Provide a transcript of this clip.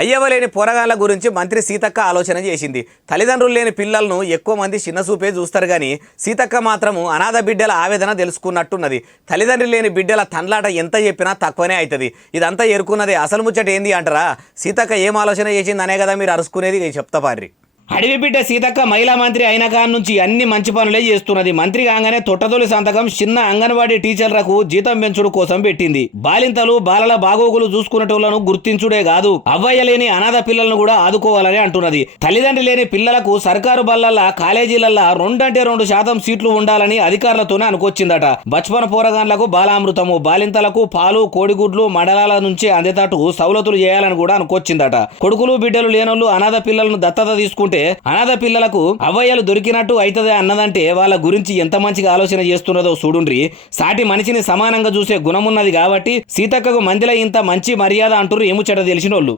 అయ్యవలేని పోరగాళ్ల గురించి మంత్రి సీతక్క ఆలోచన చేసింది. తల్లిదండ్రులు లేని పిల్లలను ఎక్కువ మంది చిన్నసూపే చూస్తారు కానీ సీతక్క మాత్రము అనాథ బిడ్డల ఆవేదన తెలుసుకున్నట్టున్నది. తల్లిదండ్రులు లేని బిడ్డల తండ్లాట ఎంత చెప్పినా తక్కువనే అవుతుంది. ఇదంతా ఎరుకున్నది. అసలు ముచ్చట ఏంది అంటారా? సీతక్క ఏం ఆలోచన చేసింది అనే కదా మీరు అరుచుకునేది. చెప్తా పారి. అడవి బిడ్డ సీతక్క మహిళా మంత్రి అయిన కాడ నుంచి అన్ని మంచి పనులే చేస్తున్నది. మంత్రి కాగానే తొట్టతొలి సంతకం చిన్న అంగన్వాడీ టీచర్లకు జీతం పెంచుడు కోసం పెట్టింది. బాలింతలు బాలల బాగోగులు చూసుకునేటోళ్లను గుర్తించుడే కాదు, అవ్వయ్య లేని అనాథ పిల్లలను కూడా ఆదుకోవాలని అంటున్నది. తల్లిదండ్రి లేని పిల్లలకు సర్కారు బళ్ళల్లా కాలేజీలల్లా 2% సీట్లు ఉండాలని అధికారులతోనే అనుకొచ్చిందట. బచ్పన పోరగాన్లకు బాలామృతము, బాలింతలకు పాలు, కోడిగుడ్లు మండలాల నుంచి అందేటట్టు సౌలతులు చేయాలని కూడా అనుకొచ్చిందట. కొడుకులు బిడ్డలు లేనోళ్లు అనాథ పిల్లలను దత్తత తీసుకుంటే అనాథ పిల్లలకు అవ్వయ్యలు దొరికినట్టు అవుతుంది అన్నదంటే వాళ్ళ గురించి ఎంత మంచిగా ఆలోచన చేస్తున్నదో చూడుండ్రి. సాటి మనిషిని సమానంగా చూసే గుణమున్నది కాబట్టి సీతక్కకు మందిలో ఇంత మంచి మర్యాద అంటారు ఏముచ్చట తెలిసినోళ్ళు.